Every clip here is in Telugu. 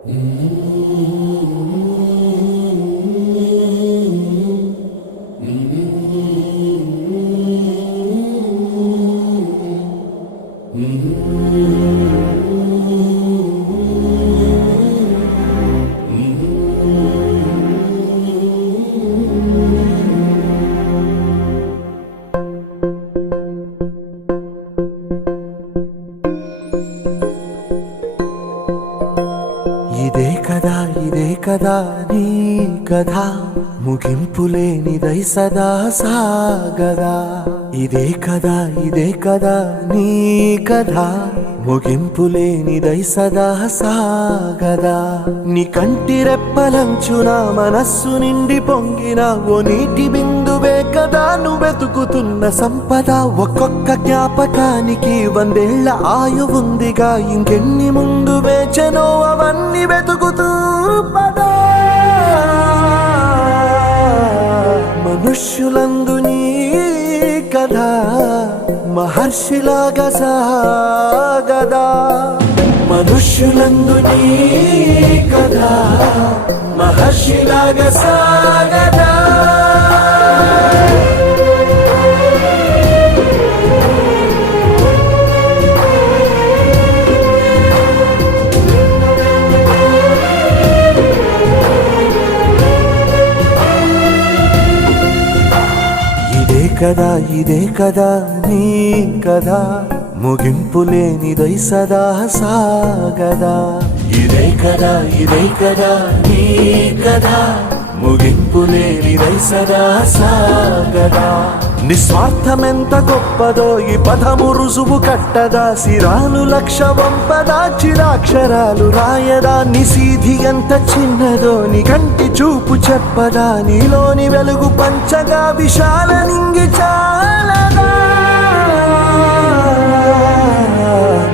ఇదే కదా నీ కథ ముగింపులేనిదై సదా సాగదా. ఇదే కదా నీ కథ ముగింపులేనిదై సదా సాగదా. నీ కంటి రెప్పలంచున మనస్సు నిండి పొంగిన ఓ నీటి బిందువే కదా నువ్వెతుకుతున్న సంపద. ఒక్కొక్క జ్ఞాపకానికి 100 ఏళ్ల ఆయువుందిగా, ఇంకెన్ని ముందు వేచనో అవన్నీ వెతుకుతూ పదా. మనుష్యులందు నీ కథ మహర్షిలాగా సాగదా. మనుష్యులందు నీ కథ మహర్షిలాగా సాగదా. ఇదే కదా నీ కథ ముగింపులేనిదై సదా సాగదా. ఇదే కదా నీ కథ ముగింపులేనిదై సదా సాగదా. నిస్వార్థమెంత గొప్పదో ఈ పదము రుజువు కట్టదా. సిరాలు లక్ష వంపదా, చిరాక్షరాలు రాయదా. నిశీధి ఎంత చిన్నదో నీ కంటి చూపు చెప్పదా. నీలోని వెలుగు పంచగా విశాల నింగి చాలదా.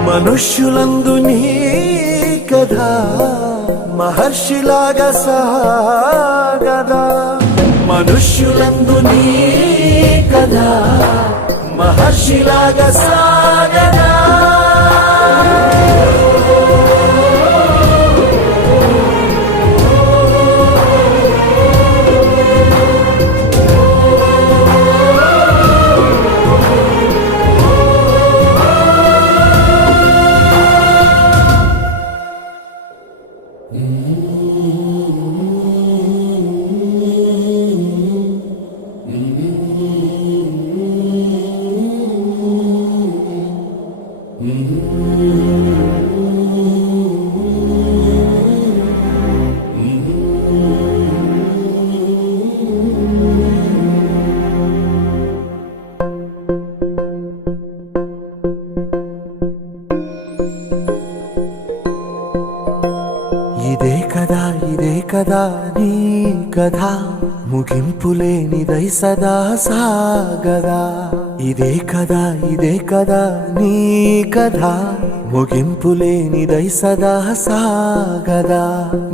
మనుష్యులందు నీ కథ మహర్షిలాగా సాగదా. మనుష్యులందు నీ కథ మహర్షిలాగా సాగదా. ఇదే కదా నీ కథ ముగింపులేనిదై సదా సాగదా. ఇదే కదా నీ కథ ముగింపులేనిదై సదా సాగదా.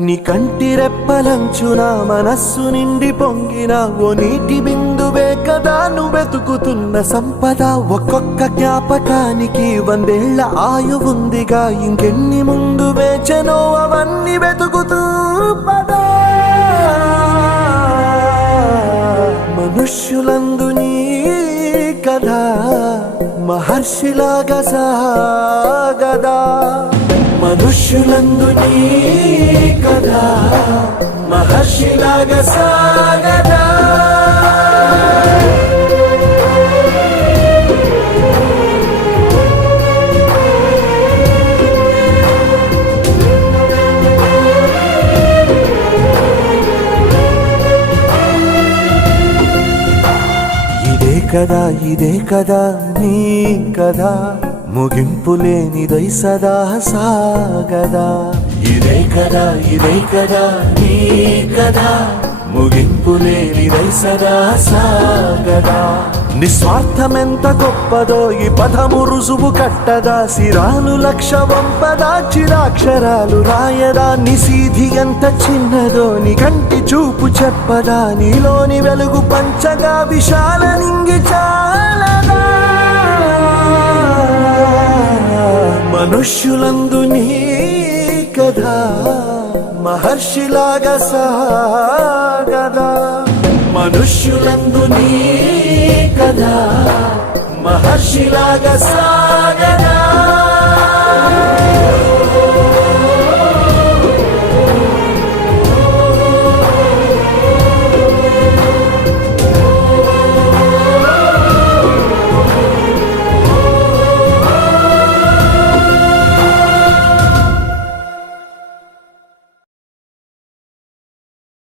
నీ కంటి రెప్పలంచున మనస్సు నిండి పొంగిన ఓ నీటి బిందువే కదా నువ్వెతుకుతున్న సంపద. ఒక్కొక్క జ్ఞాపకానికి 100 ఏళ్ల ఆయువుందిగా, ఇంకెన్ని ముందు వేచనో అవన్నీ వెతుకుతూ పదా. మనుష్యులందు నీ కథ మహర్షిలాగా సాగదా. మనుష్యులందు నీ కథ మహర్షిలాగా సాగదా. ఇదే కదా నీ కథ ముగింపులేనిదై సదా సాగదా. ఇదే కదా నీ కథ ముగింపులేనిదై సదా సాగదా. నిస్వార్థమెంత గొప్పదో ఈ పదము రుజువు కట్టదా. సిరాలు లక్ష వంపదా, చిరాక్షరాలు రాయదా. నిశీధి ఎంత చిన్నదో నీ కంటి చూపు చెప్పదా. నీలోని వెలుగు పంచగా విశాల నింగి చాలదా. మనుష్యులందు నీ కథ మహర్షిలాగా సాగదా మనుష్యులందు నీ కదా మహర్షిలాగా సాగదా